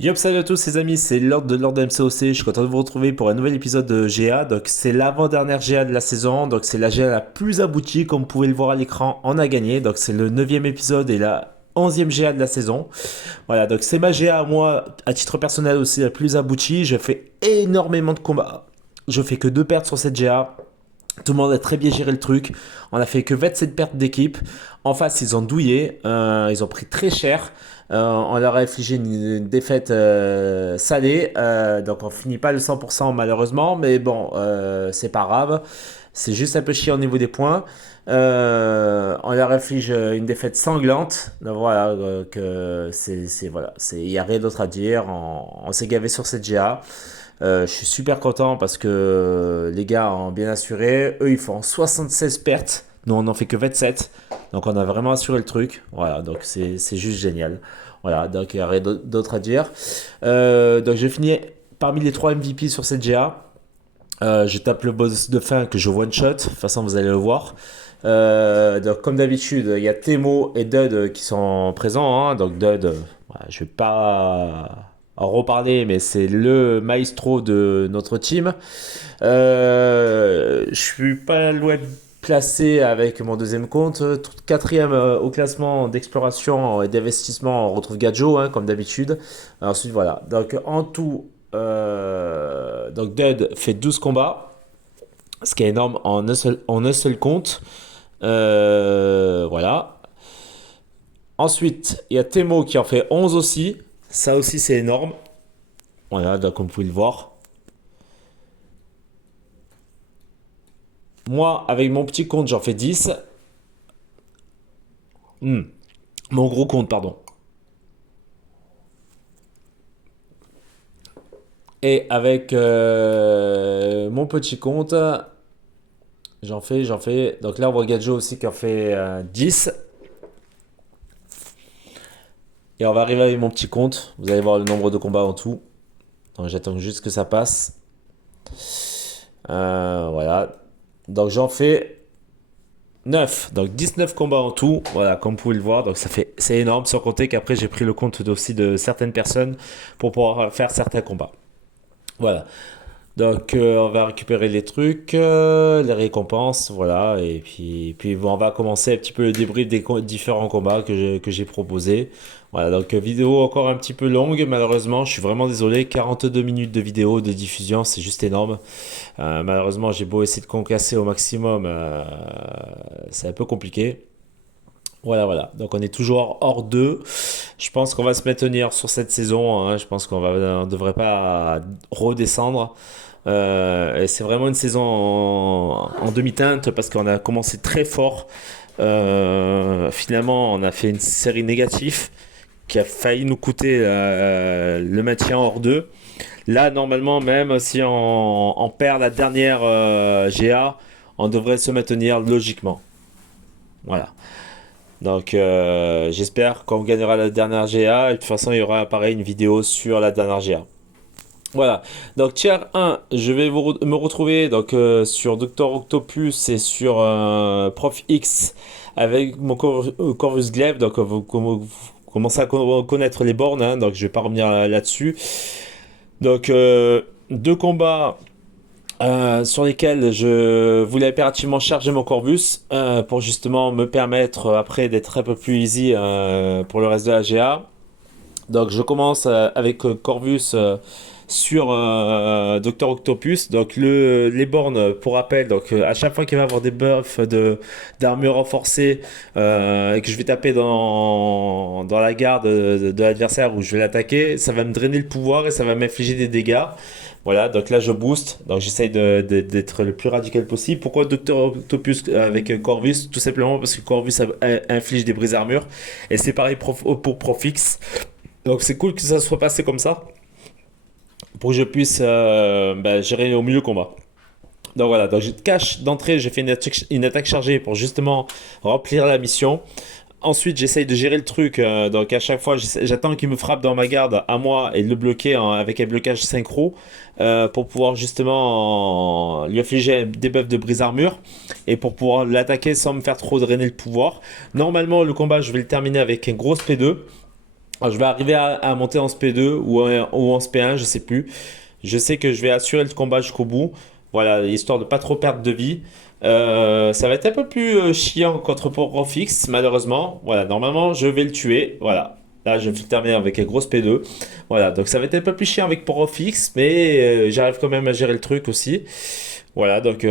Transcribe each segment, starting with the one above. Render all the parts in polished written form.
Yop, salut à tous les amis, c'est Lord de Lord MCOC, je suis content de vous retrouver pour un nouvel épisode de GA, donc c'est l'avant-dernière GA de la saison, donc c'est la GA la plus aboutie, comme vous pouvez le voir à l'écran, on a gagné, donc c'est le neuvième épisode et la 11e GA de la saison. Voilà, donc c'est ma GA à moi, à titre personnel aussi, la plus aboutie, je fais énormément de combats, je fais que 2 pertes sur cette GA, tout le monde a très bien géré le truc. On a fait que 27 pertes d'équipe. En face, ils ont douillé. Ils ont pris très cher. On leur a infligé une défaite salée. Donc on finit pas le 100% malheureusement. Mais bon, c'est pas grave. C'est juste un peu chiant au niveau des points. On leur inflige une défaite sanglante. Donc voilà, voilà, il y a rien d'autre à dire. On s'est gavé sur cette GA. Je suis super content parce que les gars ont bien assuré. Eux, ils font 76 pertes. Nous, on n'en fait que 27. Donc, on a vraiment assuré le truc. Voilà, donc c'est juste génial. Voilà, donc il n'y a rien d'autre à dire. Donc, je finis parmi les 3 MVP sur cette GA. Je tape le boss de fin que je one-shot. De toute façon, vous allez le voir. Donc, comme d'habitude, il y a Temo et Dud qui sont présents, hein. Donc, Dud, voilà, je vais pas en reparler, mais c'est le maestro de notre team. Je suis pas loin de placé avec mon deuxième compte. Quatrième au classement d'exploration et d'investissement, on retrouve Gadjo, hein, comme d'habitude. Ensuite, voilà. Donc, en tout, donc Dead fait 12 combats, ce qui est énorme en un seul compte. Voilà. Ensuite, il y a Temo qui en fait 11 aussi. Ça aussi, c'est énorme. Voilà, donc comme vous pouvez le voir. Moi, avec mon petit compte, j'en fais 10. Hmm. Mon gros compte, pardon. Et avec mon petit compte, j'en fais. Donc là, on voit Gadjo aussi qui en fait 10. Et on va arriver avec mon petit compte. Vous allez voir le nombre de combats en tout. Donc j'attends juste que ça passe. Voilà. Donc j'en fais 9. Donc 19 combats en tout. Voilà, comme vous pouvez le voir. Donc c'est énorme. Sans compter qu'après, j'ai pris le compte aussi de certaines personnes pour pouvoir faire certains combats. Voilà. Donc on va récupérer les trucs, les récompenses, voilà, et puis bon, on va commencer un petit peu le débrief des différents combats que j'ai proposés. Voilà, donc vidéo encore un petit peu longue, malheureusement, je suis vraiment désolé, 42 minutes de vidéo de diffusion, c'est juste énorme. Malheureusement, j'ai beau essayer de concasser au maximum, c'est un peu compliqué. Voilà, voilà. Donc on est toujours hors 2. Je pense qu'on va se maintenir sur cette saison, hein. Je pense on devrait pas redescendre. Et c'est vraiment une saison en demi-teinte parce qu'on a commencé très fort. Finalement, on a fait une série négative qui a failli nous coûter le maintien hors 2. Là, normalement, même si on perd la dernière GA, on devrait se maintenir logiquement. Voilà. Donc j'espère qu'on gagnera la dernière GA. Et de toute façon, il y aura pareil une vidéo sur la dernière GA. Voilà. Donc tier 1, je vais me retrouver donc sur Docteur Octopus et sur Prof X avec mon Corvus Glaive. Donc vous commencez à connaître les bornes, hein, donc je vais pas revenir là-dessus. Donc 2 combats sur lesquels je voulais impérativement charger mon Corvus pour justement me permettre après d'être un peu plus easy pour le reste de la GA. Donc je commence avec Corvus sur Docteur Octopus. Donc les bornes, pour rappel, donc à chaque fois qu'il va y avoir des buffs d'armure renforcée et que je vais taper dans la garde de l'adversaire où je vais l'attaquer, ça va me drainer le pouvoir et ça va m'infliger des dégâts. Voilà, donc là je booste, donc j'essaye d'être le plus radical possible. Pourquoi Docteur Octopus avec Corvus? Tout simplement parce que Corvus inflige des brises armures et c'est pareil pour Profix. Donc c'est cool que ça soit passé comme ça pour que je puisse gérer au milieu le combat. Donc voilà, donc je cache d'entrée, j'ai fait une attaque chargée pour justement remplir la mission. Ensuite, j'essaye de gérer le truc. Donc à chaque fois, j'attends qu'il me frappe dans ma garde à moi et de le bloquer avec un blocage synchro pour pouvoir justement lui infliger des buffs de brise armure et pour pouvoir l'attaquer sans me faire trop drainer le pouvoir. Normalement, le combat, je vais le terminer avec une grosse P2. Alors, je vais arriver à monter en SP2 ou en SP1, je sais plus. Je sais que je vais assurer le combat jusqu'au bout. Voilà, histoire de pas trop perdre de vie. Ça va être un peu plus chiant contre Profix, malheureusement. Voilà, normalement, je vais le tuer. Voilà. Là, je vais le terminer avec un gros P2. Voilà, donc ça va être un peu plus chiant avec Profix, mais j'arrive quand même à gérer le truc aussi. Voilà, donc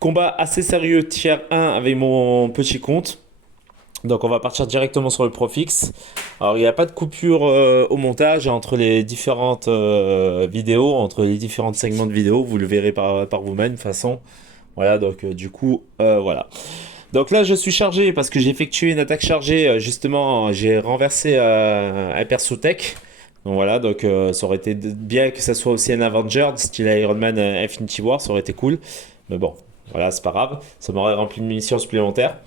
combat assez sérieux, tier 1 avec mon petit compte. Donc on va partir directement sur le Profix. Alors il n'y a pas de coupure au montage entre les différentes vidéos, entre les différents segments de vidéos. Vous le verrez par vous-même de toute façon. Voilà, donc du coup, voilà. Donc là je suis chargé parce que j'ai effectué une attaque chargée. Justement, j'ai renversé un perso tech. Donc voilà, donc ça aurait été bien que ça soit aussi un Avenger, style Iron Man Infinity War, ça aurait été cool. Mais bon, voilà, c'est pas grave. Ça m'aurait rempli de munitions supplémentaires.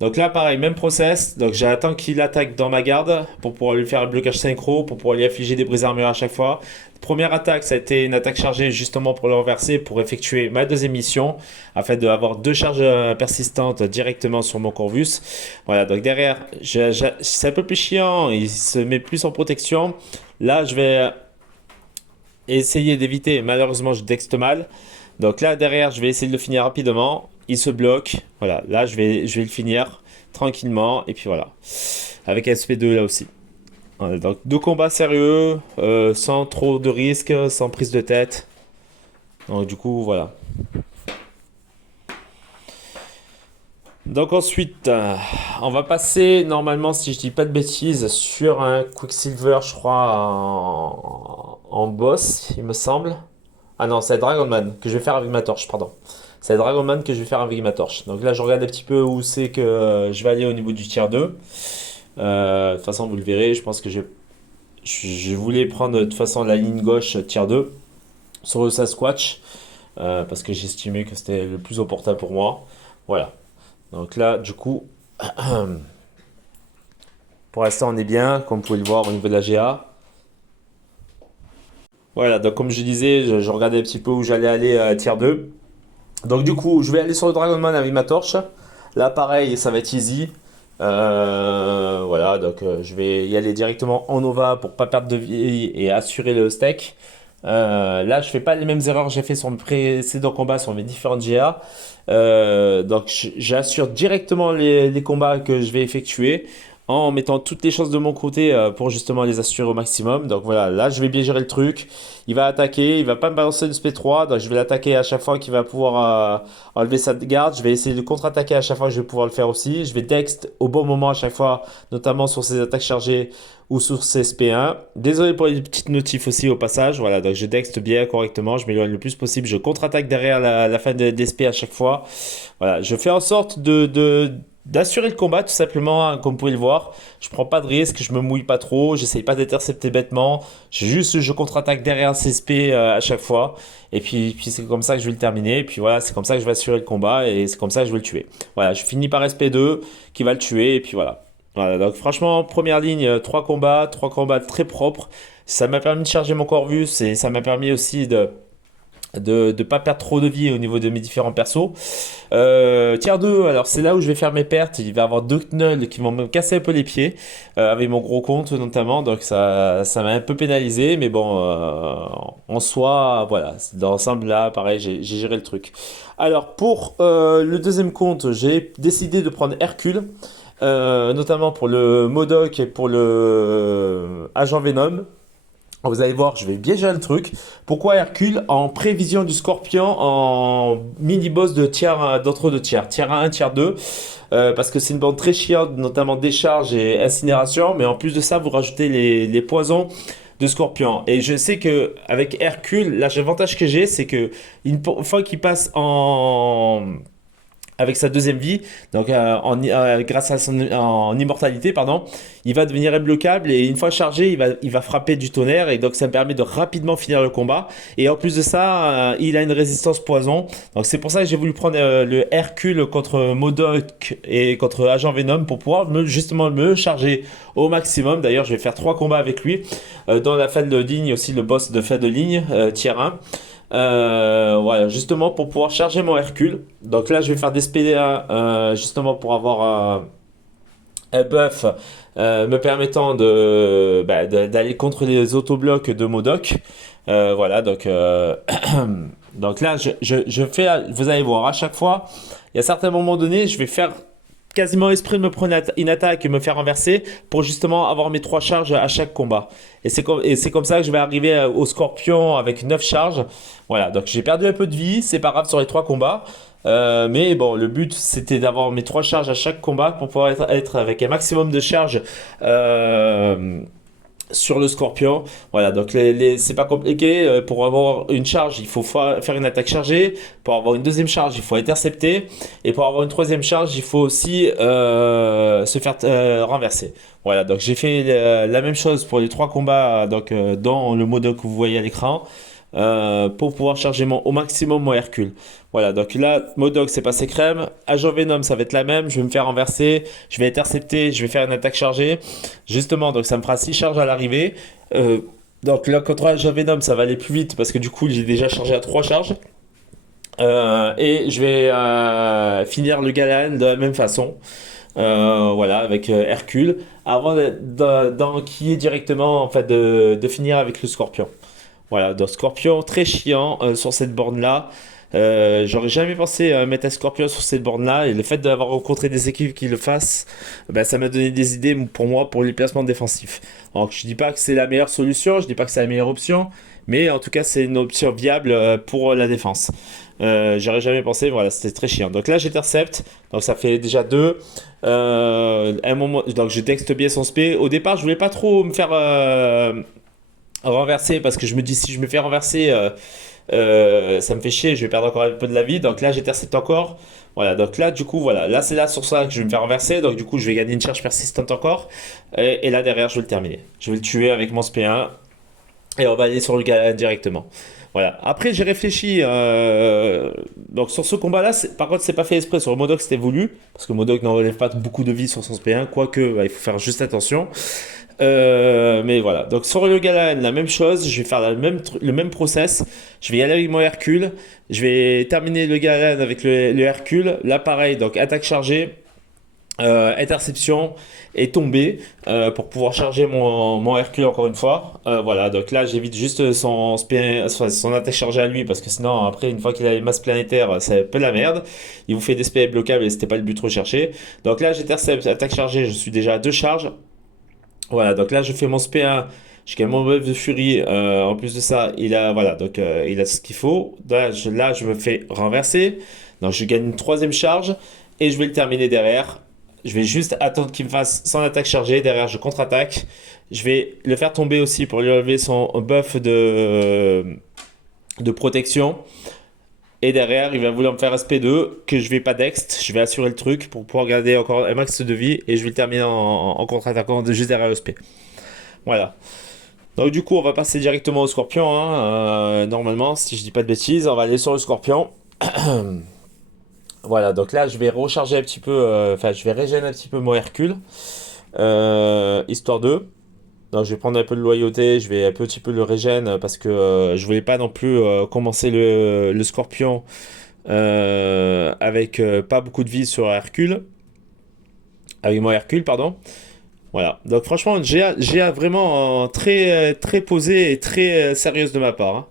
Donc là, pareil, même process. Donc j'attends qu'il attaque dans ma garde pour pouvoir lui faire un blocage synchro, pour pouvoir lui affliger des brises armures à chaque fois. Première attaque, ça a été une attaque chargée justement pour le renverser, pour effectuer ma deuxième mission, afin d'avoir deux charges persistantes directement sur mon Corvus. Voilà, donc derrière, c'est un peu plus chiant, il se met plus en protection. Là, je vais essayer d'éviter, malheureusement, je dexte mal. Donc là, derrière, je vais essayer de le finir rapidement. Il se bloque. Voilà, là, je vais le finir tranquillement. Et puis voilà. Avec SP2 là aussi. Voilà, donc deux combats sérieux, sans trop de risques, sans prise de tête. Donc du coup, voilà. Donc ensuite, on va passer normalement, si je dis pas de bêtises, sur un Quicksilver, je crois, en boss, il me semble. Ah non, c'est Dragon Man que je vais faire avec ma torche, pardon. C'est Dragon Man que je vais faire avec ma torche. Donc là, je regarde un petit peu où c'est que je vais aller au niveau du tier 2. De toute façon, vous le verrez, je pense que je voulais prendre de toute façon la ligne gauche tier 2 sur le Sasquatch parce que j'estimais que c'était le plus opportun pour moi. Voilà. Donc là, du coup, pour l'instant, on est bien, comme vous pouvez le voir au niveau de la GA. Voilà, donc comme je disais, je regardais un petit peu où j'allais aller à tier 2. Donc du coup, je vais aller sur le Dragon Man avec ma torche. Là, pareil, ça va être easy. Voilà, donc je vais y aller directement en Nova pour pas perdre de vie et assurer le steak. Là, je fais pas les mêmes erreurs que j'ai fait sur mes précédents combats sur mes différentes GA. Donc, j'assure directement les combats que je vais effectuer en mettant toutes les chances de mon côté pour justement les assurer au maximum. Donc voilà, là, je vais bien gérer le truc. Il va attaquer, il va pas me balancer une SP3, donc je vais l'attaquer à chaque fois qu'il va pouvoir enlever sa garde. Je vais essayer de contre-attaquer à chaque fois que je vais pouvoir le faire aussi. Je vais dext au bon moment à chaque fois, notamment sur ses attaques chargées ou sur ses SP1. Désolé pour les petites notifs aussi au passage. Voilà, donc je dext bien correctement, je m'éloigne le plus possible, je contre-attaque derrière la fin des SP à chaque fois. Voilà, je fais en sorte d'assurer le combat tout simplement, hein, comme vous pouvez le voir. Je prends pas de risque, je me mouille pas trop, j'essaye pas d'intercepter bêtement. Je contre-attaque derrière ses SP à chaque fois. Et puis c'est comme ça que je vais le terminer. Et puis voilà, c'est comme ça que je vais assurer le combat et c'est comme ça que je vais le tuer. Voilà, je finis par SP2 qui va le tuer et puis voilà. Voilà, donc franchement, première ligne, 3 combats très propres. Ça m'a permis de charger mon Corvus et ça m'a permis aussi de pas perdre trop de vie au niveau de mes différents persos. Tier 2, alors c'est là où je vais faire mes pertes. Il va y avoir deux knolls qui vont me casser un peu les pieds, avec mon gros compte notamment. Donc ça m'a un peu pénalisé, mais bon, en soi, voilà. Dans l'ensemble là, pareil, j'ai géré le truc. Alors pour le deuxième compte, j'ai décidé de prendre Hercule. Notamment pour le Modoc et pour le Agent Venom. Vous allez voir, je vais bien gérer le truc. Pourquoi Hercule? En prévision du Scorpion en mini-boss de d'entre deux tiers. Tiers 1, tiers 2. Parce que c'est une bande très chiante, notamment décharge et incinération. Mais en plus de ça, vous rajoutez les poisons de Scorpion. Et je sais que avec Hercule, l'avantage que j'ai, c'est que une fois qu'il passe avec sa deuxième vie, donc grâce à en immortalité, pardon, il va devenir imbloquable et une fois chargé, il va frapper du tonnerre et donc ça me permet de rapidement finir le combat. Et en plus de ça, il a une résistance poison. Donc c'est pour ça que j'ai voulu prendre le Hercule contre Modoc et contre Agent Venom pour pouvoir justement me charger au maximum. D'ailleurs, je vais faire 3 combats avec lui. Dans la fin de ligne, aussi le boss de fin de ligne, tier 1. Voilà, justement pour pouvoir charger mon Hercule. Donc là, je vais faire des SPDA justement pour avoir un buff me permettant d'aller contre les autoblocs de Modoc. Voilà, donc là, je fais, vous allez voir, à chaque fois, il y a certains moments donnés, je vais faire quasiment esprit de me prendre une attaque et me faire renverser pour justement avoir mes 3 charges à chaque combat. Et c'est comme ça que je vais arriver au Scorpion avec 9 charges. Voilà, donc j'ai perdu un peu de vie, c'est pas grave sur les 3 combats. Mais bon, le but c'était d'avoir mes 3 charges à chaque combat pour pouvoir être avec un maximum de charges euh, sur le Scorpion. Voilà, donc c'est pas compliqué. Pour avoir une charge, il faut faire une attaque chargée. Pour avoir une deuxième charge, il faut intercepter. Et pour avoir une troisième charge, il faut aussi se faire renverser. Voilà, donc j'ai fait la même chose pour les 3 combats dans le mode que vous voyez à l'écran pour pouvoir charger au maximum mon Hercule. Voilà, donc là, Modok c'est passé crème. Agent Venom, ça va être la même. Je vais me faire renverser. Je vais intercepter. Je vais faire une attaque chargée. Justement, donc ça me fera 6 charges à l'arrivée. Donc là, contre Agent Venom, ça va aller plus vite parce que du coup, j'ai déjà chargé à 3 charges. Et je vais finir le Galan de la même façon. Voilà, avec Hercule. Avant d'enquiller directement, en fait, de finir avec le Scorpion. Voilà, donc Scorpion très chiant sur cette borne-là. J'aurais jamais pensé mettre un Scorpion sur cette borne-là et le fait d'avoir rencontré des équipes qui le fassent, ben, ça m'a donné des idées pour moi pour les placements défensifs. Donc je dis pas que c'est la meilleure solution, je dis pas que c'est la meilleure option, mais en tout cas c'est une option viable pour la défense. J'aurais jamais pensé, voilà, c'était très chiant. Donc là j'intercepte, donc ça fait déjà deux. Un moment, donc je texte bien son spé. Au départ je voulais pas trop me faire renverser parce que je me dis si je me fais renverser ça me fait chier, je vais perdre encore un peu de la vie. Donc là, j'intercepte encore. Voilà, donc là, du coup, voilà. Là, c'est là sur ça que je vais me faire renverser. Donc du coup, je vais gagner une charge persistante encore. Et là, derrière, je vais le terminer. Je vais le tuer avec mon SP1. Et on va aller sur le gars directement. Voilà. Après, j'ai réfléchi. Donc sur ce combat-là, par contre, c'est pas fait exprès. Sur le Modok, c'était voulu. Parce que Modok n'enlève pas beaucoup de vie sur son SP1. Quoique, bah, il faut faire juste attention. Mais voilà. Donc sur le Galan, la même chose. Je vais faire le même process. Je vais y aller avec mon Hercule. Je vais terminer le Galan avec le Hercule. Là, pareil. Donc attaque chargée, interception et tomber pour pouvoir charger mon Hercule encore une fois. Voilà. Donc là, j'évite juste son attaque chargée à lui parce que sinon, après, une fois qu'il a les masses planétaires, c'est un peu la merde. Il vous fait des SP bloquables et c'était pas le but recherché. Donc là, j'intercepte, attaque chargée. Je suis déjà à 2 charges. Voilà, donc là je fais mon SP1, je gagne mon buff de furie. En plus de ça, il a ce qu'il faut. Là, je me fais renverser. Donc je gagne une troisième charge et je vais le terminer derrière. Je vais juste attendre qu'il me fasse son attaque chargée. Derrière, je contre-attaque. Je vais le faire tomber aussi pour lui enlever son buff de protection. Et derrière, il va vouloir me faire SP2, que je vais pas d'ext. Je vais assurer le truc pour pouvoir garder encore un max de vie. Et je vais le terminer en contre-attaquant juste derrière le SP. Voilà. Donc du coup, on va passer directement au Scorpion, hein. Normalement, si je dis pas de bêtises, on va aller sur le Scorpion. Voilà, donc là, je vais recharger un petit peu, enfin, je vais régénérer un petit peu mon Hercule, histoire de. Donc je vais prendre un peu de loyauté, je vais un petit peu le régène parce que je voulais pas non plus commencer le Scorpion avec pas beaucoup de vie sur Hercule, avec mon Hercule, pardon. Voilà. Donc franchement, GA vraiment très très posée et très sérieuse de ma part, hein.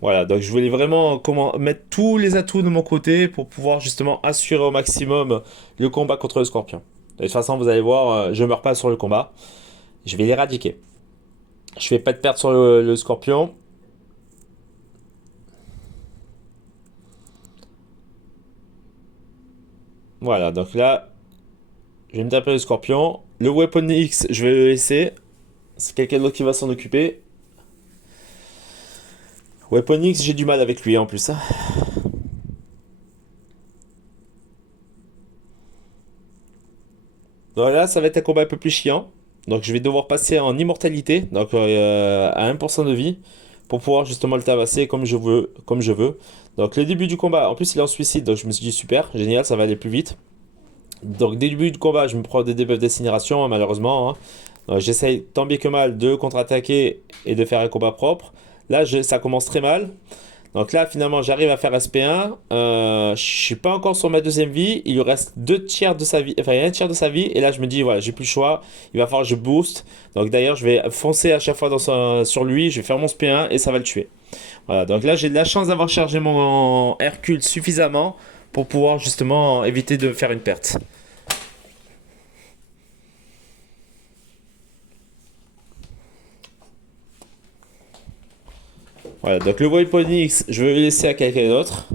Voilà, donc je voulais vraiment mettre tous les atouts de mon côté pour pouvoir justement assurer au maximum le combat contre le Scorpion. De toute façon, vous allez voir, je meurs pas sur le combat. Je vais l'éradiquer. Je fais pas de perte sur le Scorpion. Voilà, donc là, je vais me taper le Scorpion. Le Weapon X, je vais le laisser. C'est quelqu'un d'autre qui va s'en occuper. Weapon X, j'ai du mal avec lui en plus, hein. Donc là, ça va être un combat un peu plus chiant. Donc je vais devoir passer en immortalité, donc à 1% de vie, pour pouvoir justement le tabasser comme je veux, comme je veux. Donc le début du combat, en plus il est en suicide, donc je me suis dit super, génial, ça va aller plus vite. Donc dès le début du combat, je me prends des debuffs d'incinération, hein, malheureusement, hein. J'essaye tant bien que mal de contre-attaquer et de faire un combat propre. Là, ça commence très mal. Donc là, finalement, j'arrive à faire SP1. Je suis pas encore sur ma deuxième vie. Il lui reste deux tiers de sa vie, enfin un tiers de sa vie. Et là, je me dis, voilà, j'ai plus le choix. Il va falloir que je booste. Donc d'ailleurs, je vais foncer à chaque fois sur lui. Je vais faire mon SP1 et ça va le tuer. Voilà, donc là, j'ai de la chance d'avoir chargé mon Hercule suffisamment pour pouvoir justement éviter de faire une perte. Voilà, donc le Wild Pony je vais le laisser à quelqu'un d'autre.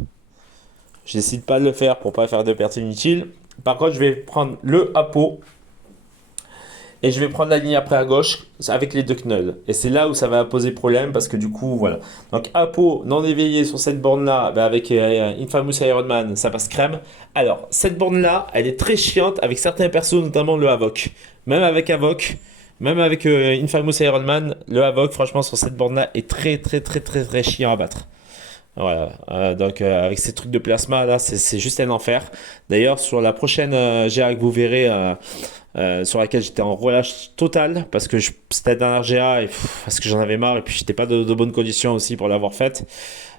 Je décide pas de le faire pour pas faire de pertes inutiles. Par contre, je vais prendre le Apo et je vais prendre la ligne après à gauche avec les deux knolls. Et c'est là où ça va poser problème parce que du coup, voilà. Donc Apo non éveillé sur cette borne-là, bah, avec Infamous Iron Man, ça passe crème. Alors, cette borne-là, elle est très chiante avec certains persos, notamment le Havok. Même avec Havok, même avec Infamous Iron Man, le Havok, franchement, sur cette borne-là, est très, très, très, très, très chiant à battre. Voilà, donc avec ces trucs de plasma là, c'est juste un enfer. D'ailleurs, sur la prochaine GA que vous verrez, sur laquelle j'étais en relâche totale parce que c'était la dernière GA et parce que j'en avais marre et puis j'étais pas de bonnes conditions aussi pour l'avoir faite.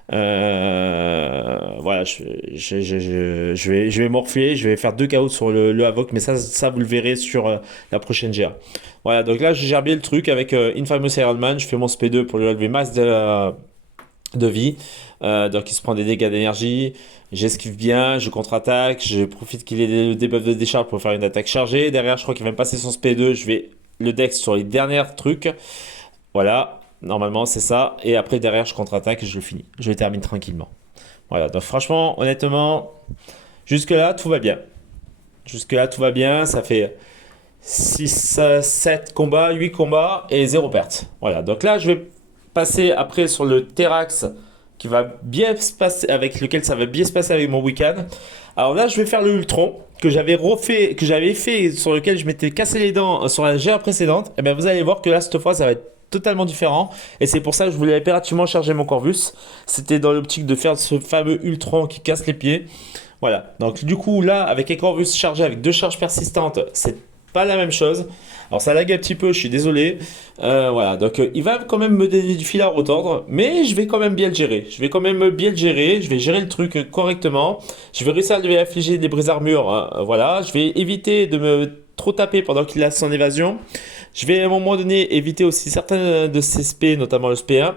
Voilà, je vais morfler, je vais faire deux KO sur le Havok, mais ça vous le verrez sur la prochaine GA. Voilà, donc là je gère bien le truc avec Infamous Iron Man, je fais mon SP2 pour lui relever max de vie. Donc il se prend des dégâts d'énergie, j'esquive bien, je contre-attaque, je profite qu'il ait le debuff de décharge pour faire une attaque chargée. Derrière, je crois qu'il va me passer son SP2, je vais le dex sur les derniers trucs. Voilà, normalement c'est ça. Et après, derrière, je contre-attaque et je le finis. Je le termine tranquillement. Voilà, donc franchement, honnêtement, jusque-là, tout va bien. Jusque-là, tout va bien. Ça fait 6, 7 combats, 8 combats et 0 perte. Voilà, donc là, je vais passer après sur le Terax qui va bien se passer, avec lequel ça va bien se passer avec mon week-end. Alors là, je vais faire le Ultron que j'avais refait, que j'avais fait, sur lequel je m'étais cassé les dents sur la GA précédente. Et bien vous allez voir que là, cette fois, ça va être totalement différent. Et c'est pour ça que je voulais impérativement charger mon Corvus. C'était dans l'optique de faire ce fameux Ultron qui casse les pieds. Voilà. Donc du coup, là, avec un Corvus chargé avec deux charges persistantes, c'est pas la même chose. Alors ça lag un petit peu, je suis désolé. Voilà, donc il va quand même me donner du fil à retordre, mais je vais quand même bien le gérer. Je vais quand même bien le gérer, je vais gérer le truc correctement. Je vais réussir à lui infliger des brises armures, voilà. Je vais éviter de me trop taper pendant qu'il a son évasion. Je vais à un moment donné éviter aussi certains de ses SP, notamment le SP1.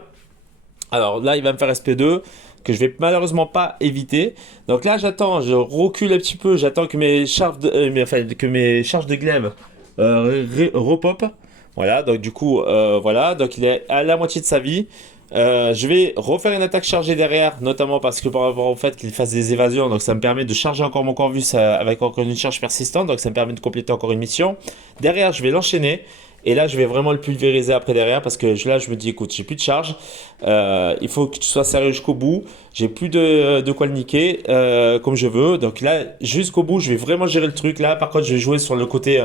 Alors là, il va me faire SP2 que je vais malheureusement pas éviter. Donc là, j'attends, je recule un petit peu, j'attends que mes charges que mes charges de glaive repop. Voilà, donc du coup, voilà, donc il est à la moitié de sa vie. Je vais refaire une attaque chargée derrière, notamment parce que par rapport au fait qu'il fasse des évasions, donc ça me permet de charger encore mon Corvus avec encore une charge persistante, donc ça me permet de compléter encore une mission. Derrière, je vais l'enchaîner. Et là, je vais vraiment le pulvériser après derrière parce que là, je me dis, écoute, j'ai plus de charge. Il faut que tu sois sérieux jusqu'au bout. J'ai plus de quoi le niquer comme je veux. Donc là, jusqu'au bout, je vais vraiment gérer le truc. Là, par contre, je vais jouer sur le côté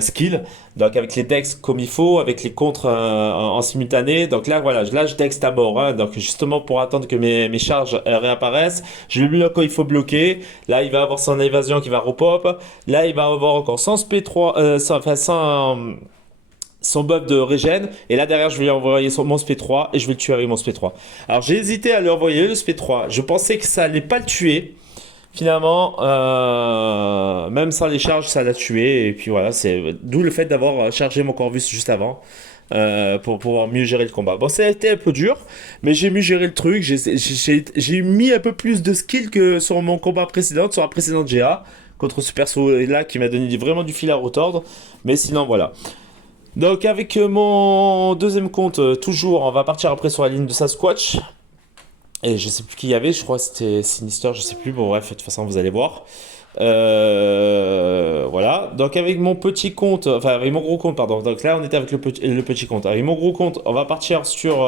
skill. Donc avec les decks comme il faut, avec les contres en simultané. Donc là, voilà, là, je dex à mort. Hein. Donc justement, pour attendre que mes charges réapparaissent, je lui bloque quand il faut bloquer. Là, il va avoir son évasion qui va repop. Là, il va avoir encore son SP3, son buff de régène. Et là, derrière, je vais lui envoyer mon SP3 et je vais le tuer avec mon SP3. Alors, j'ai hésité à lui envoyer le SP3. Je pensais que ça allait pas le tuer. Finalement, même sans les charges, ça l'a tué. Et puis voilà, c'est d'où le fait d'avoir chargé mon Corvus juste avant pour pouvoir mieux gérer le combat. Bon, ça a été un peu dur, mais j'ai mieux géré le truc. J'ai mis un peu plus de skill que sur mon combat précédent, sur la précédente GA, contre ce perso-là qui m'a donné vraiment du fil à retordre. Mais sinon, voilà. Donc, avec mon deuxième compte, toujours, on va partir après sur la ligne de Sasquatch. Et je sais plus qui y avait, je crois que c'était Sinister, je sais plus. Bon, bref, de toute façon, vous allez voir. Voilà. Donc, avec mon petit compte, enfin, avec mon gros compte, pardon. Donc là, on était avec le petit compte. Avec mon gros compte, on va partir sur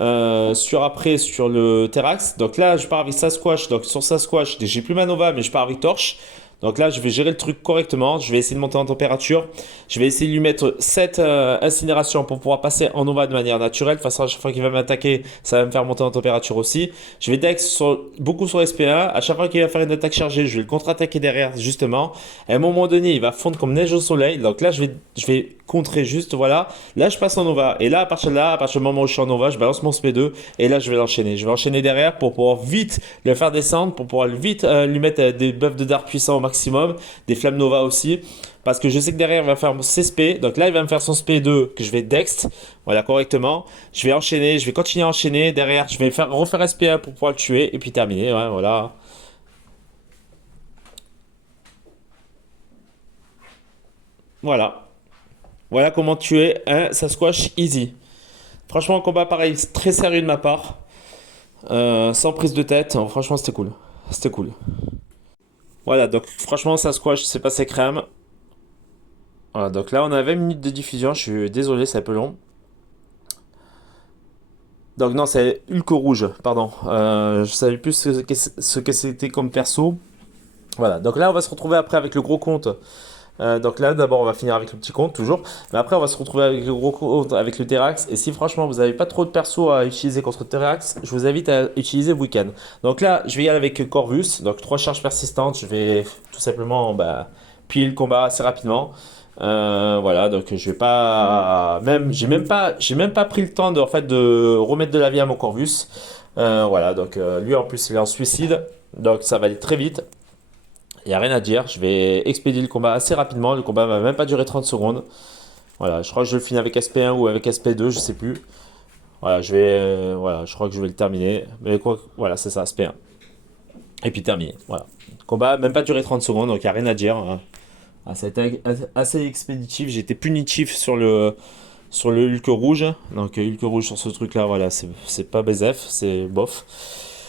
le Terax. Donc là, je pars avec Sasquatch. Donc, sur Sasquatch, j'ai plus ma Nova, mais je pars avec Torche. Donc là, je vais gérer le truc correctement. Je vais essayer de monter en température. Je vais essayer de lui mettre 7 incinérations pour pouvoir passer en Nova de manière naturelle. De toute façon, à chaque fois qu'il va m'attaquer, ça va me faire monter en température aussi. Je vais dex beaucoup sur SP1. À chaque fois qu'il va faire une attaque chargée, je vais le contre-attaquer derrière, justement. À un moment donné, il va fondre comme neige au soleil. Donc là, je vais contrer juste, voilà. Là, je passe en Nova. Et là, à partir du moment où je suis en Nova, je balance mon SP2. Et là, je vais l'enchaîner. Je vais enchaîner derrière pour pouvoir vite le faire descendre, pour pouvoir vite lui mettre des buffs de dart puissants au maximum, des flammes Nova aussi. Parce que je sais que derrière, il va faire ses SP. Donc là, il va me faire son SP2 que je vais dext. Voilà, correctement. Je vais enchaîner, je vais continuer à enchaîner. Derrière, je vais refaire SP1 pour pouvoir le tuer. Et puis terminer. Ouais, voilà. Voilà. Voilà comment tuer un Sasquatch easy. Franchement, combat pareil, très sérieux de ma part. Sans prise de tête. Franchement, c'était cool. C'était cool. Voilà, donc franchement, Sasquatch, c'est passé crème. Voilà, donc là, on a 20 minutes de diffusion. Je suis désolé, c'est un peu long. Donc non, c'est Hulk rouge, pardon. Je savais plus ce que c'était comme perso. Voilà, donc là, on va se retrouver après avec le gros compte. Donc là, d'abord, on va finir avec le petit compte, toujours. Mais après, on va se retrouver avec le gros compte, avec le Terax. Et si franchement, vous n'avez pas trop de perso à utiliser contre Terax, je vous invite à utiliser Weekend. Donc là, je vais y aller avec Corvus. Donc 3 charges persistantes. Je vais tout simplement piller le combat assez rapidement. Voilà, donc je vais pas. Même, j'ai même pas pris le temps de, en fait, de remettre de la vie à mon Corvus. Voilà, donc lui en plus, il est en suicide. Donc ça va aller très vite. Il n'y a rien à dire, je vais expédier le combat assez rapidement, le combat va même pas durer 30 secondes. Voilà, je crois que je le finis avec SP1 ou avec SP2, je sais plus. Voilà, voilà, je crois que je vais le terminer. Mais quoi, voilà, c'est ça, SP1. Et puis terminé, voilà. Combat même pas duré 30 secondes, donc il n'y a rien à dire, hein. Ah, ça a été assez expéditif, j'ai été punitif sur le Hulk rouge. Donc Hulk rouge sur ce truc là, voilà, c'est pas BZF, c'est bof.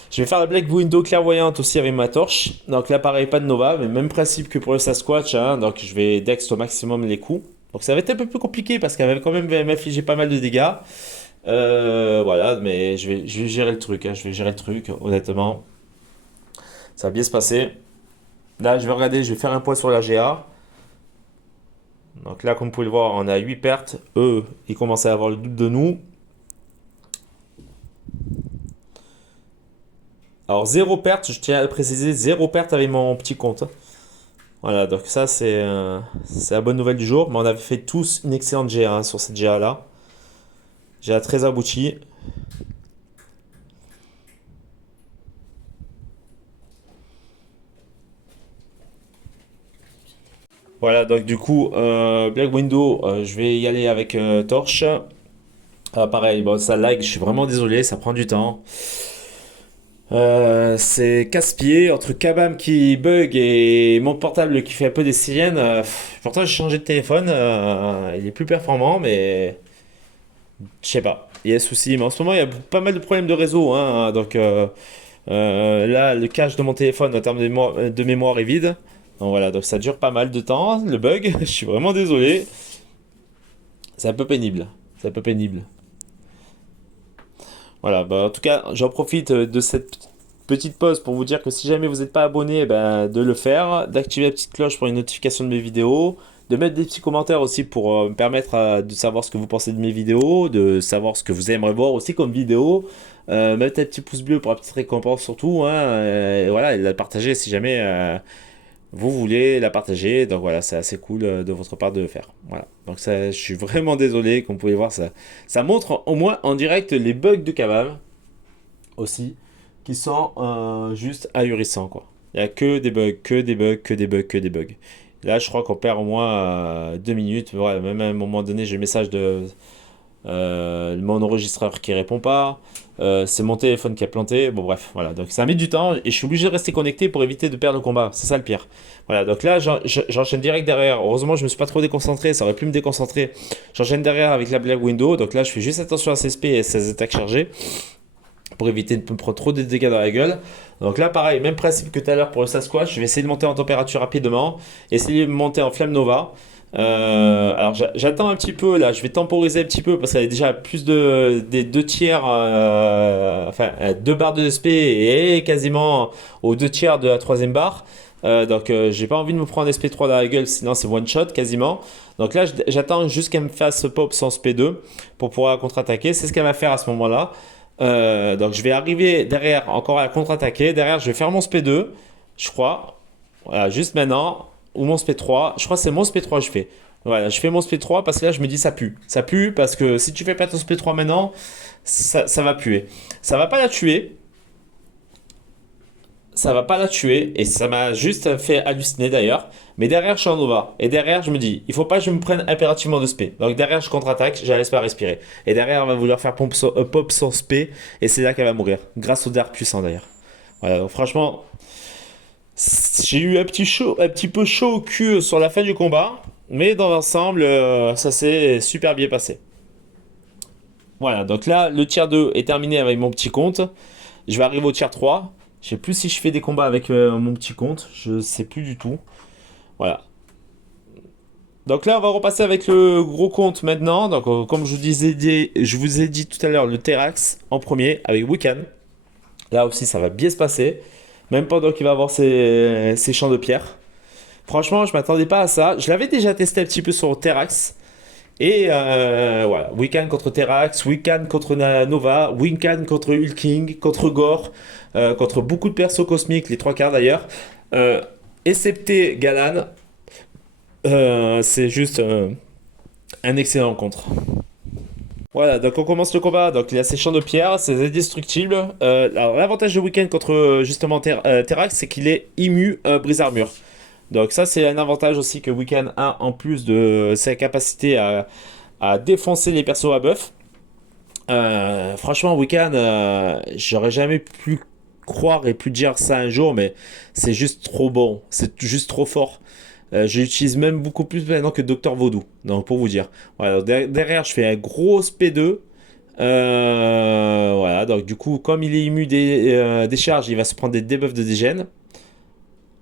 Je vais faire la Black Window clairvoyante aussi avec ma torche. Donc là, pareil, pas de Nova, mais même principe que pour le Sasquatch, hein. Donc je vais dex au maximum les coups. Donc ça va être un peu plus compliqué parce qu'elle va quand même m'infliger pas mal de dégâts. Voilà, mais je vais gérer le truc, hein. Je vais gérer le truc, honnêtement. Ça va bien se passer. Là, je vais regarder, je vais faire un point sur la GA. Donc là, comme vous pouvez le voir, on a 8 pertes. Eux, ils commencent à avoir le double de nous. Alors, zéro perte, je tiens à le préciser, zéro perte avec mon petit compte. Voilà, donc ça, c'est la bonne nouvelle du jour. Mais on avait fait tous une excellente GA, hein, sur cette GA là. GA très aboutie. Voilà, donc du coup, Black Window, je vais y aller avec Torche. Ah, pareil, bon, ça lag, je suis vraiment désolé, ça prend du temps. C'est casse-pied entre Kabam qui bug et mon portable qui fait un peu des sirènes. Pourtant, j'ai changé de téléphone, il est plus performant, mais je sais pas. Il y a des soucis, mais en ce moment, il y a pas mal de problèmes de réseau, hein. Donc là, le cache de mon téléphone en termes de mémoire est vide. Donc voilà, donc ça dure pas mal de temps, le bug. Je suis vraiment désolé. C'est un peu pénible. C'est un peu pénible. Voilà, bah, en tout cas, j'en profite de cette petite pause pour vous dire que si jamais vous n'êtes pas abonné, ben, de le faire, d'activer la petite cloche pour une notification de mes vidéos, de mettre des petits commentaires aussi pour me permettre de savoir ce que vous pensez de mes vidéos, de savoir ce que vous aimeriez voir aussi comme vidéo, mettre un petit pouce bleu pour la petite récompense surtout, hein, et voilà, et la partager si jamais vous voulez la partager. Donc voilà, c'est assez cool de votre part de le faire. Voilà. Donc ça, je suis vraiment désolé, comme vous pouvez voir, ça montre au moins en direct les bugs de Kabam aussi, qui sont juste ahurissants, quoi. Il n'y a que des bugs, que des bugs, que des bugs, que des bugs. Là, je crois qu'on perd au moins 2 minutes. Voilà, même à un moment donné, j'ai le message de mon enregistreur qui répond pas. C'est mon téléphone qui a planté. Bon, bref, voilà. Donc ça met du temps et je suis obligé de rester connecté pour éviter de perdre le combat. C'est ça le pire. Voilà, donc là, j'enchaîne direct derrière. Heureusement, je me suis pas trop déconcentré. Ça aurait pu me déconcentrer. J'enchaîne derrière avec la Black Window. Donc là, je fais juste attention à ses SP et ses attaques chargées pour éviter de me prendre trop de dégâts dans la gueule. Donc là, pareil, même principe que tout à l'heure pour le Sasquatch. Je vais essayer de monter en température rapidement. Essayer de monter en flamme Nova. Alors j'attends un petit peu là, je vais temporiser un petit peu parce qu'elle est déjà à plus des 2 tiers, enfin 2 barres de SP et quasiment aux 2 tiers de la troisième barre. Donc j'ai pas envie de me prendre SP3 dans la gueule, sinon c'est one shot quasiment. Donc là j'attends juste qu'elle me fasse pop son SP2 pour pouvoir contre-attaquer. C'est ce qu'elle va faire à ce moment-là. Donc je vais arriver derrière encore à contre-attaquer. Derrière je vais faire mon SP2, je crois. Voilà, juste maintenant. Ou mon SP3, je crois que c'est mon SP3 que je fais. Voilà, je fais mon SP 3 parce que là, je me dis ça pue. Ça pue parce que si tu fais pas ton SP 3 maintenant, ça va puer. Ça va pas la tuer, ça va pas la tuer et ça m'a juste fait halluciner d'ailleurs. Mais derrière, je suis en Nova. Et derrière, je me dis, il faut pas que je me prenne impérativement de spé. Donc derrière, je contre-attaque, je la laisse pas respirer. Et derrière, elle va vouloir faire pop sans spé et c'est là qu'elle va mourir. Grâce au dart puissant d'ailleurs. Voilà, donc franchement, j'ai eu un petit peu chaud au cul sur la fin du combat. Mais dans l'ensemble, ça s'est super bien passé. Voilà, donc là, le tier 2 est terminé avec mon petit compte. Je vais arriver au tier 3. Je sais plus si je fais des combats avec mon petit compte. Je sais plus du tout. Voilà. Donc là, on va repasser avec le gros compte maintenant. Donc, comme je vous ai dit tout à l'heure, le Terax en premier avec Wiccan. Là aussi, ça va bien se passer. Même pendant qu'il va avoir ses champs de pierre. Franchement, je m'attendais pas à ça. Je l'avais déjà testé un petit peu sur Terax. Et voilà, Wiccan contre Terax, Wiccan contre Nova, Wiccan contre Hulking, contre Gore, contre beaucoup de persos cosmiques, les trois quarts d'ailleurs. Excepté Galan, c'est juste un excellent contre. Voilà, donc on commence le combat. Donc il a ses champs de pierre, c'est indestructible. Alors l'avantage de Wiccan contre justement Terax, c'est qu'il est immu brise armure. Donc ça c'est un avantage aussi que Wiccan a en plus de sa capacité à défoncer les persos à buff. Franchement Wiccan, j'aurais jamais pu croire et pu dire ça un jour, mais c'est juste trop bon, c'est juste trop fort. Je l'utilise même beaucoup plus maintenant que Docteur Vaudou, donc pour vous dire. Voilà, derrière je fais un gros SP2. Voilà, donc du coup comme il est immu des charges, il va se prendre des debuffs de dégène.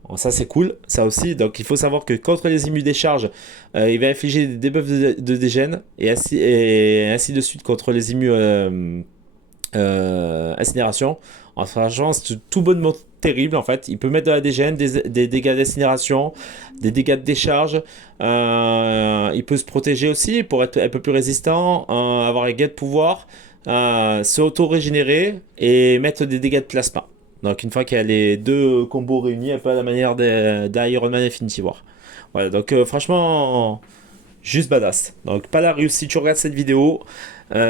Bon, ça c'est cool, ça aussi. Donc il faut savoir que contre les immus des charges, il va infliger des debuffs de dégène et ainsi de suite contre les immus incinération. En franchement, c'est tout bonnement terrible en fait. Il peut mettre de la dégène, des dégâts d'incinération, des dégâts de décharge. Il peut se protéger aussi pour être un peu plus résistant, avoir un gain de pouvoir, se auto-régénérer et mettre des dégâts de plasma. Donc une fois qu'il y a les deux combos réunis, un peu à la manière d'Iron Man Infinity War. Voilà, donc franchement, juste badass. Donc pas la rue, si tu regardes cette vidéo,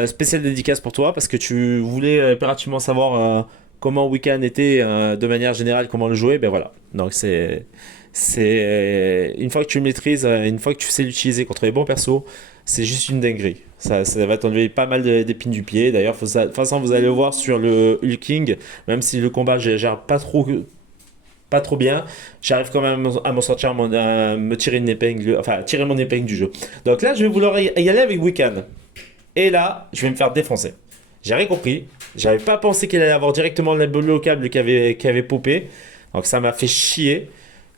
spéciale dédicace pour toi parce que tu voulais impérativement savoir comment Wiccan était de manière générale, comment le jouer, ben voilà. Donc c'est une fois que tu le maîtrises, une fois que tu sais l'utiliser contre les bons persos, c'est juste une dinguerie. Ça va t'enlever pas mal d'épines du pied. D'ailleurs, de toute façon, vous allez le voir sur le Hulking, même si le combat, je gère pas trop bien, j'arrive quand même à m'en sortir, à me tirer une épingle, enfin, tirer mon épingle du jeu. Donc là, je vais vouloir y aller avec Wiccan. Et là, je vais me faire défoncer. J'ai rien compris. J'avais pas pensé qu'il allait avoir directement le câble qui avait popé. Donc ça m'a fait chier.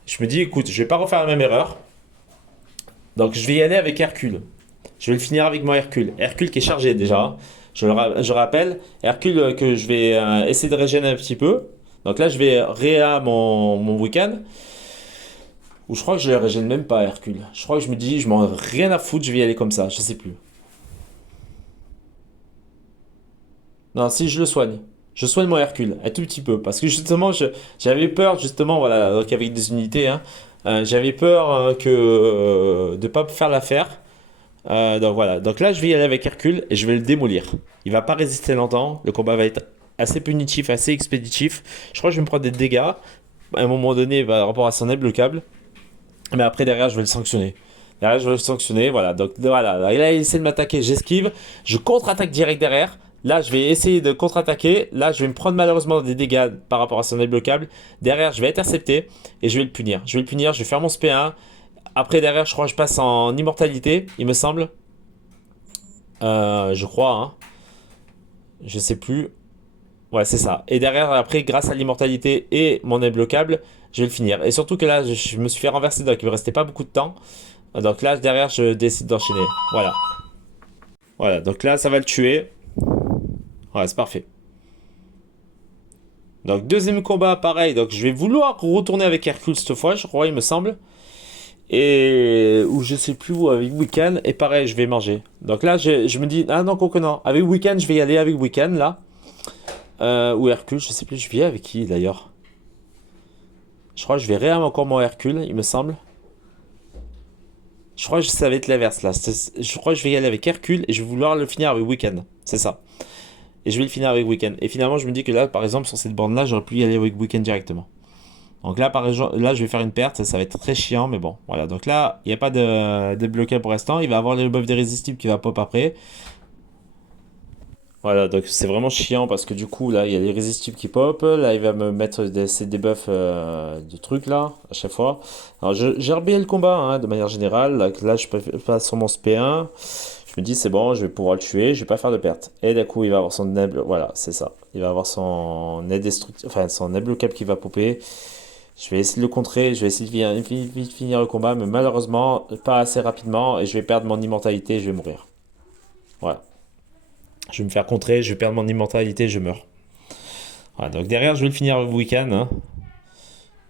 Je me dis, écoute, je vais pas refaire la même erreur. Donc je vais y aller avec Hercule. Je vais le finir avec mon Hercule. Hercule qui est chargé déjà. Je rappelle. Hercule que je vais essayer de régénérer un petit peu. Donc là, je vais réa mon Wiccan. Ou je crois que je le régène même pas, Hercule. Je crois que je me dis, je m'en ai rien à foutre, je vais y aller comme ça. Je sais plus. Non, si je le soigne. Je soigne mon Hercule, un tout petit peu. Parce que justement, j'avais peur, justement, voilà, donc avec des unités, hein, j'avais peur de pas faire l'affaire. Donc voilà, donc là je vais y aller avec Hercule et je vais le démolir. Il va pas résister longtemps, le combat va être assez punitif, assez expéditif. Je crois que je vais me prendre des dégâts. À un moment donné, par rapport à son aide, le câble. Mais après, derrière, je vais le sanctionner. Derrière, je vais le sanctionner, voilà. Donc voilà, là, il essaie de m'attaquer, j'esquive. Je contre-attaque direct derrière. Là, je vais essayer de contre-attaquer. Là, je vais me prendre malheureusement des dégâts par rapport à son aide bloquable. Derrière, je vais intercepter et je vais le punir. Je vais le punir, je vais faire mon SP1. Après, derrière, je crois que je passe en immortalité, il me semble. Je crois, hein. Je sais plus. Ouais, c'est ça. Et derrière, après, grâce à l'immortalité et mon imbloquable, je vais le finir. Et surtout que là, je me suis fait renverser, donc il me restait pas beaucoup de temps. Donc là, derrière, je décide d'enchaîner. Voilà. Voilà, donc là, ça va le tuer. Voilà, c'est parfait. Donc, deuxième combat, pareil. Donc, je vais vouloir retourner avec Hercule cette fois, je crois, il me semble. Et ou je sais plus où avec Wiccan. Et pareil, je vais manger. Donc là, je me dis, ah non, quoi que non. Avec Wiccan, je vais y aller avec Wiccan, là. Ou Hercule, je sais plus, je viens avec qui d'ailleurs. Je crois que je vais réarmer encore mon Hercule, il me semble. Je crois que ça va être l'inverse là. Je crois que je vais y aller avec Hercule et je vais vouloir le finir avec Weekend. C'est ça. Et je vais le finir avec Weekend. Et finalement, je me dis que là, par exemple, sur cette bande-là, j'aurais pu y aller avec Weekend directement. Donc là, par exemple, là, je vais faire une perte. Ça va être très chiant, mais bon. Voilà. Donc là, il n'y a pas de blocage pour l'instant. Il va avoir le buff d'irrésistible qui va pop après. Voilà, donc c'est vraiment chiant parce que du coup, là, il y a les résistibles qui pop. Là, il va me mettre ces debuffs de trucs là, à chaque fois. Alors, je gère bien le combat hein, de manière générale. Là, je passe sur mon SP1. Je me dis, c'est bon, je vais pouvoir le tuer, je vais pas faire de perte. Et d'un coup, il va avoir son neb. Voilà, c'est ça. Il va avoir son neb destructif, enfin, son neb cap qui va popper. Je vais essayer de le contrer, je vais essayer de finir le combat, mais malheureusement, pas assez rapidement. Et je vais perdre mon immortalité et je vais mourir. Voilà. Je vais me faire contrer, je vais perdre mon immortalité, je meurs. Voilà, donc derrière, je vais le finir le week-end. Hein.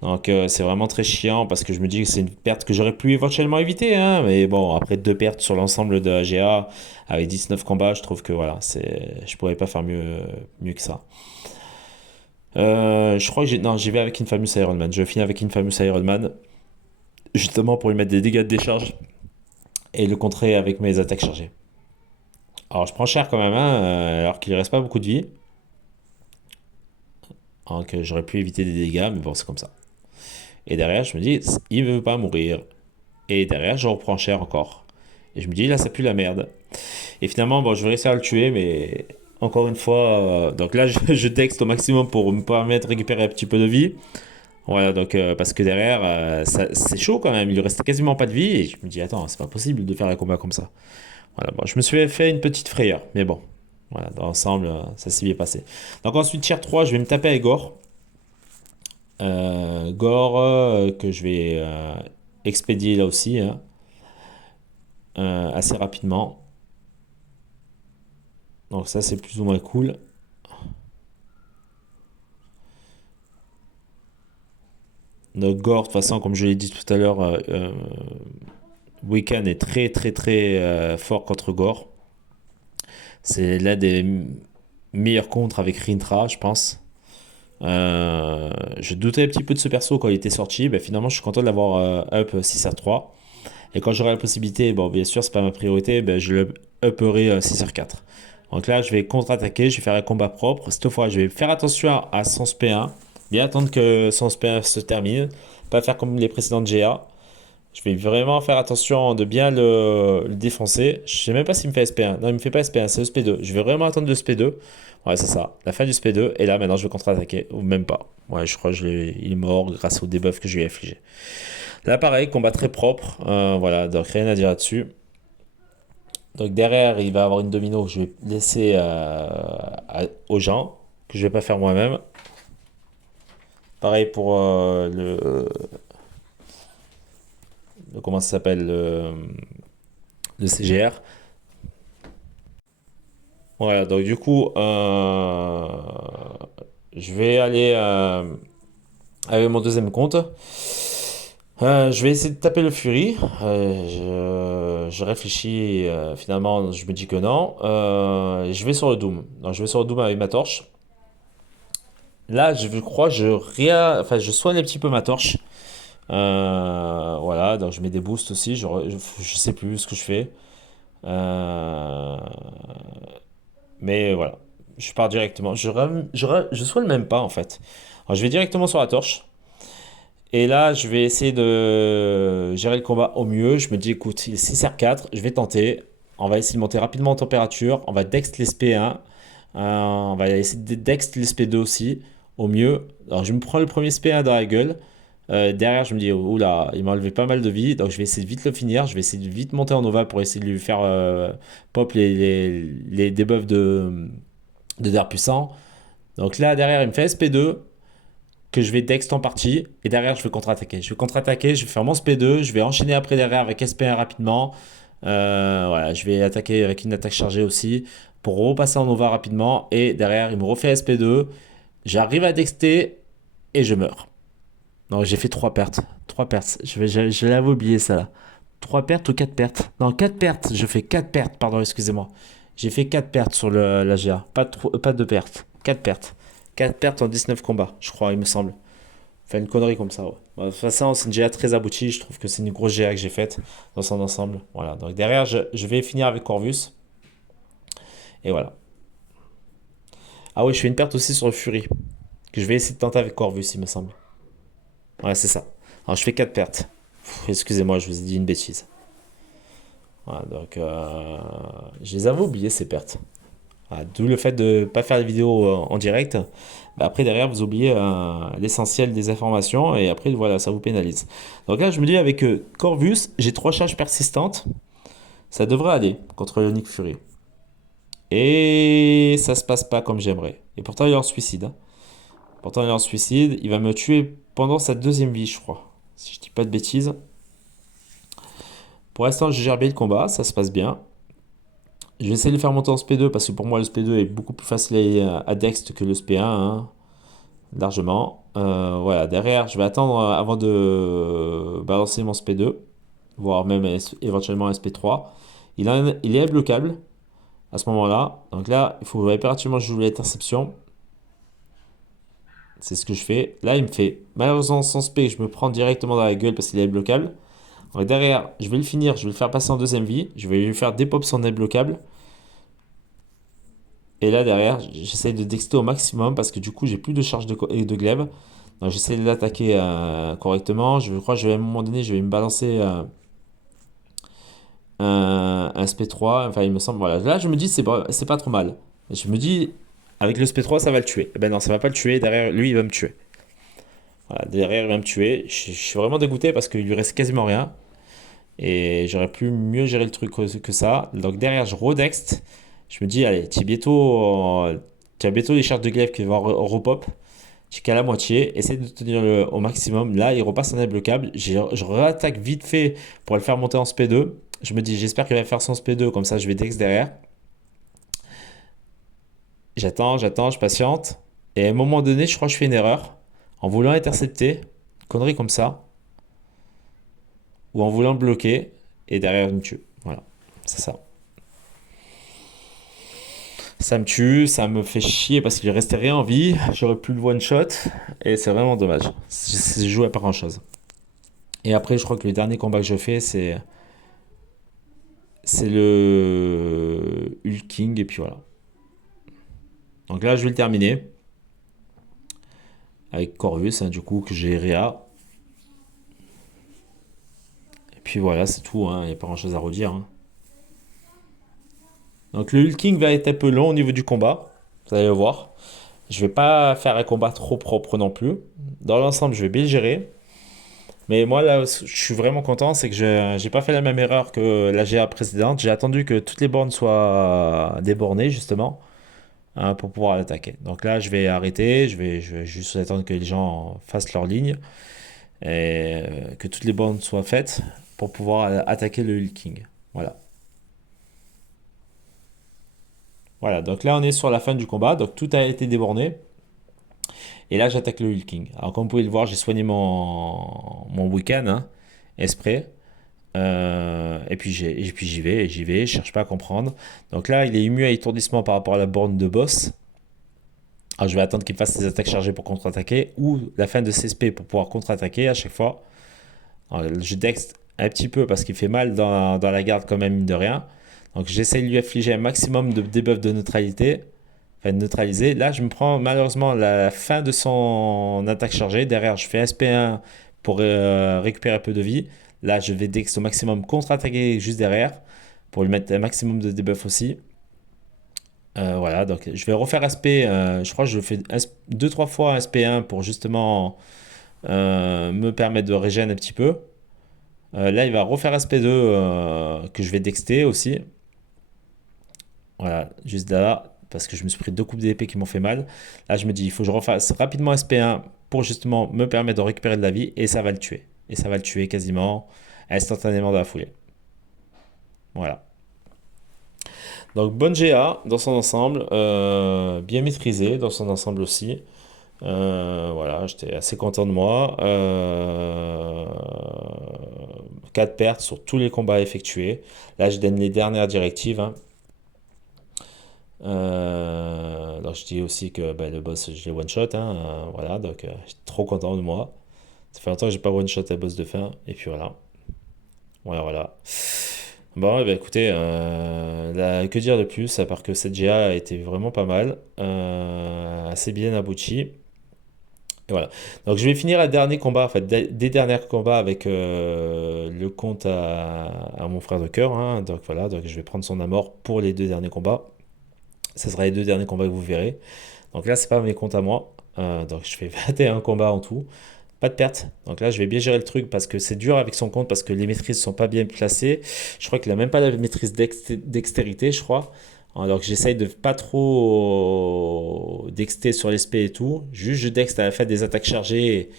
Donc c'est vraiment très chiant parce que je me dis que c'est une perte que j'aurais pu éventuellement éviter. Hein. Mais bon, après deux pertes sur l'ensemble de la GA avec 19 combats, je trouve que voilà, je pourrais pas faire mieux que ça. Je crois que non, j'y vais avec Infamous Iron Man. Je vais finir avec Infamous Iron Man justement pour lui mettre des dégâts de décharge et le contrer avec mes attaques chargées. Alors je prends cher quand même, hein, alors qu'il ne reste pas beaucoup de vie. Donc j'aurais pu éviter des dégâts, mais bon, c'est comme ça. Et derrière, je me dis, il ne veut pas mourir. Et derrière, je reprends cher encore. Et je me dis, là, ça pue la merde. Et finalement, bon, je vais réussir à le tuer, mais encore une fois, donc là, je texte au maximum pour me permettre de récupérer un petit peu de vie. Voilà, donc parce que derrière, c'est chaud quand même. Il lui reste quasiment pas de vie. Et je me dis, attends, c'est pas possible de faire un combat comme ça. Voilà, bon, je me suis fait une petite frayeur, mais bon. Voilà, dans l'ensemble, ça s'est bien passé. Donc ensuite, tier 3, je vais me taper avec Gore. Gore que je vais expédier là aussi hein, assez rapidement. Donc ça c'est plus ou moins cool. Donc Gore, de toute façon, comme je l'ai dit tout à l'heure, Weekend est très très très fort contre Gore. C'est l'un des meilleurs contres avec Rintra, je pense. Je doutais un petit peu de ce perso quand il était sorti. Ben, finalement, je suis content de l'avoir up 6R3. Et quand j'aurai la possibilité, bon, bien sûr, c'est pas ma priorité, ben, je le upperai 6R4. Donc là, je vais contre-attaquer, je vais faire un combat propre. Cette fois, je vais faire attention à son SP1. Bien attendre que son SP1 se termine. Pas faire comme les précédentes GA. Je vais vraiment faire attention de bien le défoncer. Je sais même pas s'il me fait SP1. Non, il me fait pas SP1, c'est le SP2. Je vais vraiment attendre le SP2. Ouais, c'est ça. La fin du SP2. Et là, maintenant, je vais contre-attaquer. Ou même pas. Ouais, je crois qu'il est mort grâce au debuff que je lui ai affligé. Là, pareil, combat très propre. Voilà, donc rien à dire là-dessus. Donc derrière, il va avoir une domino que je vais laisser aux gens, que je vais pas faire moi-même. Pareil pour comment ça s'appelle le CGR. Voilà, donc du coup, je vais aller avec mon deuxième compte. Je vais essayer de taper le Fury. Je réfléchis, finalement, je me dis que non. Je vais sur le Doom. Donc, je vais sur le Doom avec ma torche. Là, je crois, enfin, je soigne un petit peu ma torche. Voilà, donc je mets des boosts aussi. Je sais plus ce que je fais. Euh, mais voilà, je pars directement. Je soigne même pas en fait. Alors, je vais directement sur la torche. Et là, je vais essayer de gérer le combat au mieux. Je me dis, écoute, il est 6R4, je vais tenter. On va essayer de monter rapidement en température. On va dext l'SP1. On va essayer de dext l'SP2 aussi, au mieux. Alors, je me prends le premier SP1 dans la gueule. Derrière, je me dis, oula, il m'a enlevé pas mal de vie. Donc, je vais essayer de vite le finir. Je vais essayer de vite monter en Nova pour essayer de lui faire pop les debuffs de d'air puissant. Donc là, derrière, il me fait SP2 que je vais dext en partie et derrière je vais contre-attaquer. Je vais contre-attaquer, je vais faire mon SP2, je vais enchaîner après derrière avec SP1 rapidement. Voilà, je vais attaquer avec une attaque chargée aussi pour repasser en Nova rapidement et derrière il me refait SP2. J'arrive à dexter et je meurs. Non, j'ai fait 3 pertes. 3 pertes. Je l'avais oublié ça là. 3 pertes ou 4 pertes? Non, 4 pertes. Je fais 4 pertes, pardon, excusez-moi. J'ai fait 4 pertes sur la GA. Pas de pertes. 4 pertes. 4 pertes en 19 combats, je crois, il me semble. Enfin, une connerie comme ça, ouais. Bon, de toute façon, c'est une GA très aboutie. Je trouve que c'est une grosse GA que j'ai faite dans son ensemble. Voilà. Donc derrière, je vais finir avec Corvus. Et voilà. Ah oui, je fais une perte aussi sur le Fury. Que je vais essayer de tenter avec Corvus, il me semble. Ouais, c'est ça. Alors, je fais 4 pertes. Excusez-moi, je vous ai dit une bêtise. Voilà, donc, je les avais oubliées, ces pertes. Voilà, d'où le fait de ne pas faire les vidéos en direct. Bah, après, derrière, vous oubliez l'essentiel des informations et après, voilà, ça vous pénalise. Donc là, je me dis, avec Corvus, j'ai 3 charges persistantes. Ça devrait aller contre le Nick Fury. Et ça se passe pas comme j'aimerais. Et pourtant, il est en suicide, hein. Pourtant, il est en suicide. Il va me tuer pendant sa deuxième vie, je crois. Si je dis pas de bêtises. Pour l'instant, je gère bien le combat, ça se passe bien. Je vais essayer de le faire monter en SP2 parce que pour moi, le SP2 est beaucoup plus facile à Dext que le SP1, hein, largement. Voilà, derrière, je vais attendre avant de balancer mon SP2, voire même éventuellement SP3. Il est bloquable à ce moment-là. Donc là, il faut impérativement jouer l'interception. C'est ce que je fais. Là, il me fait malheureusement son SP, je me prends directement dans la gueule parce qu'il est bloquable. Donc derrière, je vais le finir, je vais le faire passer en deuxième vie. Je vais lui faire dépop son bloquable. Et là, derrière, j'essaie de dexter au maximum parce que du coup, j'ai plus de charge de glaive. Donc, j'essaie de l'attaquer correctement. Je crois que à un moment donné, je vais me balancer un SP3. Enfin, il me semble. Voilà. Là, je me dis, c'est pas trop mal. Je me dis, avec le SP3, ça va le tuer. Eh ben non, ça va pas le tuer. Derrière, lui, il va me tuer. Voilà, derrière, il va me tuer. Je suis vraiment dégoûté parce qu'il lui reste quasiment rien. Et j'aurais pu mieux gérer le truc que ça. Donc, derrière, je redexte. Je me dis, allez, tu as bientôt les charges de glaive qui vont repop. Tu es qu'à la moitié, essaie de tenir au maximum. Là, il repasse en bloquable. Je réattaque vite fait pour le faire monter en SP2. Je me dis, j'espère qu'il va faire son SP2, comme ça je vais Dex derrière. J'attends, je patiente. Et à un moment donné, je crois que je fais une erreur. En voulant intercepter, connerie comme ça, ou en voulant le bloquer, et derrière, il me tue. Voilà, c'est ça. Ça me tue, ça me fait chier parce qu'il restait rien en vie. J'aurais pu le one shot, et c'est vraiment dommage. J'ai joué à pas grand chose. Et après, je crois que le dernier combat que je fais, c'est le Hulking, et puis voilà. Donc là, je vais le terminer avec Corvus, hein, du coup, que j'ai Réa. Et puis voilà, c'est tout, hein, il n'y a pas grand chose à redire, hein. Donc le Hulking va être un peu long au niveau du combat, vous allez le voir. Je vais pas faire un combat trop propre non plus. Dans l'ensemble, je vais bien le gérer. Mais moi, là, je suis vraiment content, c'est que je j'ai pas fait la même erreur que la GA précédente. J'ai attendu que toutes les bornes soient débornées, justement, hein, pour pouvoir l'attaquer. Donc là, je vais arrêter, je vais juste attendre que les gens fassent leur ligne et que toutes les bornes soient faites pour pouvoir attaquer le Hulking. Voilà. Voilà, donc là, on est sur la fin du combat, donc tout a été déborné. Et là, j'attaque le Hulking. Alors, comme vous pouvez le voir, j'ai soigné mon week-end, hein, exprès. Et puis j'y vais, je cherche pas à comprendre. Donc là, il est ému à étourdissement par rapport à la borne de boss. Alors je vais attendre qu'il fasse ses attaques chargées pour contre-attaquer ou la fin de ses SP pour pouvoir contre-attaquer à chaque fois. Alors, je dex un petit peu parce qu'il fait mal dans la garde quand même, mine de rien. Donc j'essaie de lui affliger un maximum de debuff de neutralité. Enfin de neutraliser. Là, je me prends malheureusement la fin de son attaque chargée. Derrière, je fais SP1 pour récupérer un peu de vie. Là, je vais dex au maximum contre-attaquer juste derrière pour lui mettre un maximum de debuff aussi. Voilà, donc je vais refaire SP, je crois que je fais 2-3 fois un SP1 pour justement me permettre de régénérer un petit peu. Là, il va refaire SP2 que je vais dexter aussi. Voilà, juste là, parce que je me suis pris 2 coupes d'épée qui m'ont fait mal. Là, je me dis, il faut que je refasse rapidement SP1 pour justement me permettre de récupérer de la vie et ça va le tuer. Et ça va le tuer quasiment instantanément dans la foulée. Voilà. Donc bonne GA dans son ensemble, bien maîtrisé dans son ensemble aussi. Voilà, j'étais assez content de moi. 4 pertes sur tous les combats effectués. Là, je donne les dernières directives, hein. donc je dis aussi que ben, le boss, je l'ai one shot, hein, voilà, donc je suis trop content de moi. Ça fait longtemps que j'ai pas one shot un boss de fin, et puis voilà. Voilà, voilà. Bon, eh ben, écoutez, que dire de plus, à part que cette GA a été vraiment pas mal, assez bien aboutie. Et voilà. Donc je vais finir un dernier combat, en fait, des derniers combats avec le compte à mon frère de cœur, hein. Donc voilà, donc je vais prendre son amour pour les deux derniers combats. Ce sera les deux derniers combats que vous verrez. Donc là, c'est pas mes comptes à moi. Donc je fais 21 combats en tout. Pas de perte. Donc là, je vais bien gérer le truc parce que c'est dur avec son compte parce que les maîtrises sont pas bien placées. Je crois qu'il a même pas la maîtrise dextérité, je crois. Alors que j'essaye de pas trop dexter sur l'SP et tout. Juste je dexte à la fin des attaques chargées.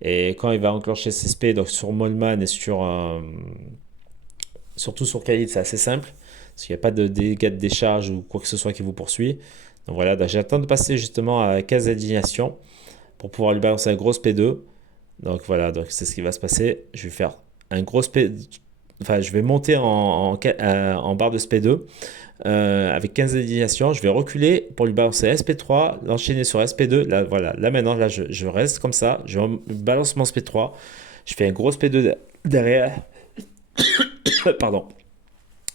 Et quand il va enclencher ses SP, donc sur Molman et surtout sur Khalid, c'est assez simple. Parce qu'il n'y a pas de dégâts de décharge ou quoi que ce soit qui vous poursuit. Donc voilà, donc j'attends de passer justement à 15 indignations pour pouvoir lui balancer un gros P2. Donc voilà, donc c'est ce qui va se passer. Je vais faire un gros enfin je vais monter en barre de SP2 avec 15 indignations. Je vais reculer pour lui balancer SP3, l'enchaîner sur SP2. Là voilà, là maintenant là je reste comme ça, je balance mon SP3, je fais un gros SP2 derrière. Pardon.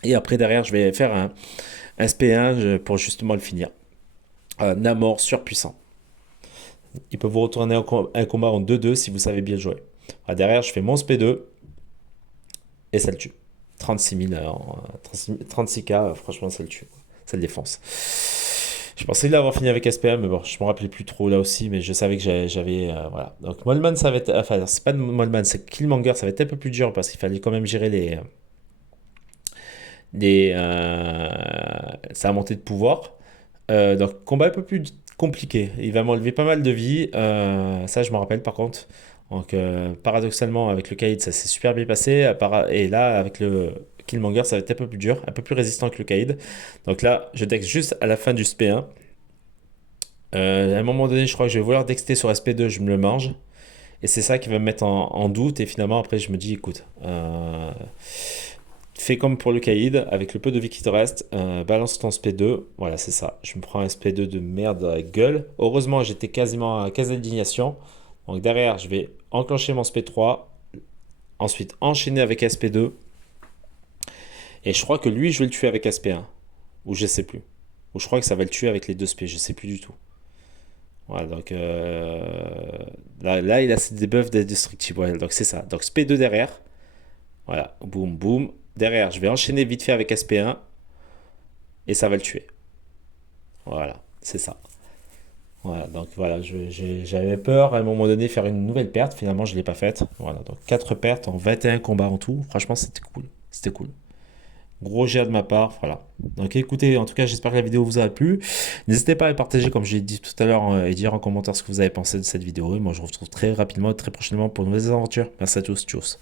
Et après derrière je vais faire un SP1 pour justement le finir. Namor surpuissant. Il peut vous retourner un combat en 2-2 si vous savez bien jouer. Derrière, je fais mon SP2 et ça le tue. 36 000, 36K, franchement, ça le tue. Ça le défonce. Je pensais l'avoir fini avec SPM, mais bon, je me rappelais plus trop là aussi, mais je savais que j'avais. Voilà. Donc, Molman, ça va être. Enfin, c'est pas Molman, c'est Killmonger, ça va être un peu plus dur parce qu'il fallait quand même gérer sa montée de pouvoir. Donc, combat un peu plus compliqué. Il va m'enlever pas mal de vie. Ça, je me rappelle par contre. Donc, paradoxalement, avec le Kaïd, ça s'est super bien passé. Et là, avec le Killmonger, ça va être un peu plus dur, un peu plus résistant que le Kaïd. Donc là, je dex juste à la fin du SP1. À un moment donné, je crois que je vais vouloir dexter sur SP2, je me le mange. Et c'est ça qui va me mettre en doute. Et finalement, après, je me dis, écoute, fais comme pour le Kaïd, avec le peu de vie qui te reste, balance ton SP2. Voilà, c'est ça. Je me prends un SP2 de merde avec gueule. Heureusement, j'étais quasiment à 15 d'indignation. Donc derrière, je vais enclencher mon SP3. Ensuite, enchaîner avec SP2. Et je crois que lui, je vais le tuer avec SP1. Ou je sais plus. Ou je crois que ça va le tuer avec les deux SP. Je sais plus du tout. Voilà, donc là, il a ses debuffs destructibles. Voilà, donc c'est ça. Donc SP2 derrière. Voilà, boum, boum. Derrière, je vais enchaîner vite fait avec SP1 et ça va le tuer. Voilà, c'est ça. Voilà, donc voilà, j'avais peur à un moment donné faire une nouvelle perte. Finalement, je ne l'ai pas faite. Voilà, donc 4 pertes en 21 combats en tout. Franchement, c'était cool. C'était cool. Gros jet de ma part, voilà. Donc écoutez, en tout cas, j'espère que la vidéo vous a plu. N'hésitez pas à partager, comme j'ai dit tout à l'heure, et dire en commentaire ce que vous avez pensé de cette vidéo. Et moi, je vous retrouve très rapidement et très prochainement pour de nouvelles aventures. Merci à tous, tchuss.